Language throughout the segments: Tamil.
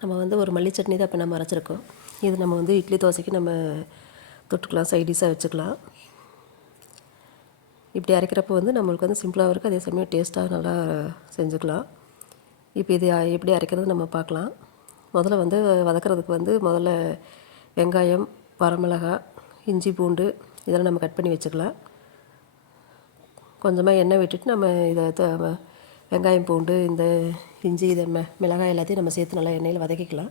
நம்ம வந்து ஒரு மல்லி சட்னி தான் இப்போ நம்ம அரைச்சிருக்கோம். இது நம்ம வந்து இட்லி தோசைக்கு நம்ம தொட்டுக்கலாம் சைடிஷாக வச்சுக்கலாம். இப்படி அரைக்கிறப்போ வந்து நம்மளுக்கு வந்து சிம்பிளாகவும் இருக்குது அதே சமயம் டேஸ்ட்டாக நல்லா செஞ்சுக்கலாம். இப்போ இது எப்படி அரைக்கிறது நம்ம பார்க்கலாம். முதல்ல வந்து வதக்கிறதுக்கு வந்து முதல்ல வெங்காயம் வரமிளகாய் இஞ்சி பூண்டு இதெல்லாம் நம்ம கட் பண்ணி வச்சுக்கலாம். கொஞ்சமாக எண்ணெய் விட்டுட்டு நம்ம இதை த- வெங்காயம் பூண்டு இந்த இஞ்சி இதை ம மிளகாய் எல்லாத்தையும் நம்ம சேர்த்து நல்லா எண்ணெயில் வதக்கிக்கலாம்.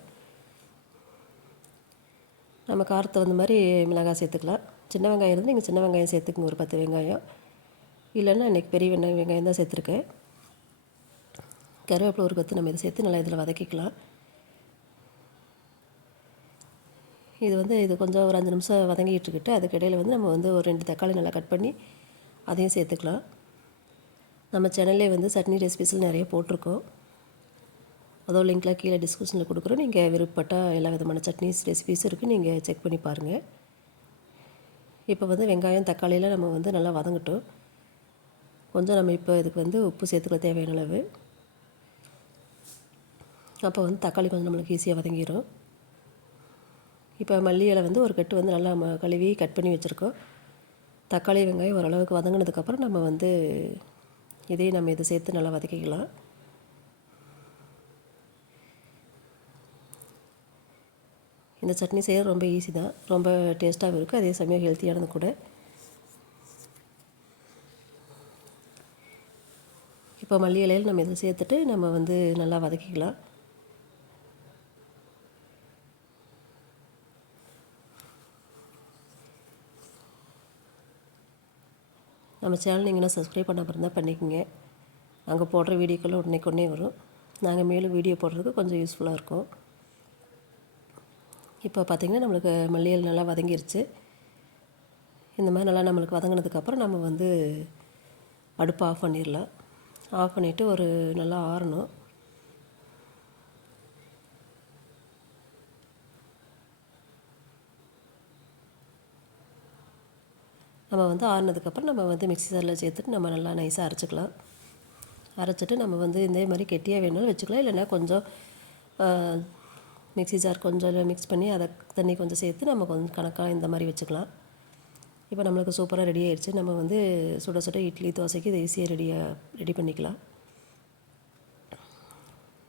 நம்ம காரத்தை வந்த மாதிரி மிளகாய் சேர்த்துக்கலாம். சின்ன வெங்காயம் இருந்து நீங்கள் சின்ன வெங்காயம் சேர்த்துக்குங்க ஒரு பத்து வெங்காயம். இல்லைன்னா இன்றைக்கி பெரிய வெங்காயம் வெங்காயம் தான் சேர்த்துருக்கேன். கருவேப்பிலை ஒரு பத்து நம்ம இதை சேர்த்து நல்லா இதில் வதக்கிக்கலாம். இது வந்து இது கொஞ்சம் ஒரு அஞ்சு நிமிஷம் வதங்கிட்டு இருக்கிட்டு அதுக்கு வந்து நம்ம வந்து ஒரு ரெண்டு தக்காளி நல்லா கட் பண்ணி அதையும் சேர்த்துக்கலாம். நம்ம சேனல்லே வந்து சட்னி ரெசிபிஸில் நிறைய போட்டிருக்கோம். அதோ லிங்க்லாம் கீழே டிஸ்கிரிப்ஷனில் கொடுக்குறோம். நீங்கள் விருப்பப்பட்டால் எல்லா விதமான சட்னிஸ் ரெசிபிஸும் இருக்குது நீங்கள் செக் பண்ணி பாருங்கள் இப்போ வந்து வெங்காயம் தக்காளியெல்லாம் நம்ம வந்து நல்லா வதங்கட்டும். கொஞ்சம் நம்ம இப்போ இதுக்கு வந்து உப்பு சேர்த்துக்க தேவையான அளவு. அப்போ வந்து தக்காளி கொஞ்சம் நம்மளுக்கு ஈஸியாக வதங்கிடும் இப்போ மல்லி இலை வந்து ஒரு கட்டு வந்து நல்லா நம்ம கழுவி கட் பண்ணி வச்சுருக்கோம். தக்காளி வெங்காயம் ஓரளவுக்கு வதங்கினதுக்கப்புறம் நம்ம வந்து இதையும் நம்ம இதை சேர்த்து நல்லா வதக்கிக்கலாம். இந்த சட்னி செய்ய ரொம்ப ஈஸி தான். ரொம்ப டேஸ்ட்டாகவும் இருக்குது அதே சமயம் ஹெல்த்தியானது கூட. இப்போ மல்லி இலையில் நம்ம இதை சேர்த்துட்டு நம்ம வந்து நல்லா வதக்கிக்கலாம். நம்ம சேனல் நீங்கள் இன்னும் சப்ஸ்கிரைப் பண்ணாமல் இருந்தால் பண்ணிக்கோங்க. அங்கே போடுற வீடியோக்கள் உடனே கொண்டே வரும். நாங்கள் மேலும் வீடியோ போடுறதுக்கு கொஞ்சம் யூஸ்ஃபுல்லாக இருக்கும். இப்போ பார்த்திங்கன்னா நம்மளுக்கு மல்லியல் நல்லா வதங்கிருச்சு. இந்த மாதிரி நல்லா நம்மளுக்கு வதங்கினதுக்கப்புறம் நம்ம வந்து அடுப்பு ஆஃப் பண்ணிடலாம். ஆஃப் பண்ணிவிட்டு ஒரு நல்லா ஆறணும். நம்ம வந்து ஆறுனதுக்கப்புறம் நம்ம வந்து மிக்ஸி ஜாரில் சேர்த்துட்டு நம்ம நல்லா நைஸாக அரைச்சிக்கலாம். அரைச்சிட்டு நம்ம வந்து இதே மாதிரி கெட்டியாக வேணாலும் வச்சுக்கலாம். இல்லைன்னா கொஞ்சம் மிக்ஸி ஜார் கொஞ்சம் மிக்ஸ் பண்ணி அதை தண்ணி கொஞ்சம் சேர்த்து நம்ம கொஞ்சம் கணக்காக இந்த மாதிரி வச்சுக்கலாம். இப்போ நம்மளுக்கு சூப்பராக ரெடி ஆயிடுச்சு. நம்ம வந்து சுட சுட இட்லி தோசைக்கு இதை ஈஸியாக ரெடியாக ரெடி பண்ணிக்கலாம்.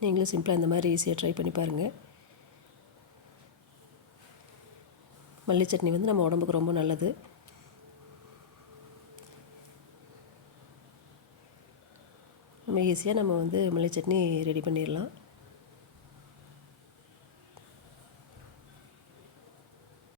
நீங்களும் சிம்பிளாக இந்த மாதிரி ஈஸியாக ட்ரை பண்ணி பாருங்கள் மல்லி சட்னி வந்து நம்ம உடம்புக்கு ரொம்ப நல்லது. நம்ம ஈஸியாக நம்ம வந்து மல்லி சட்னி ரெடி பண்ணிடலாம்.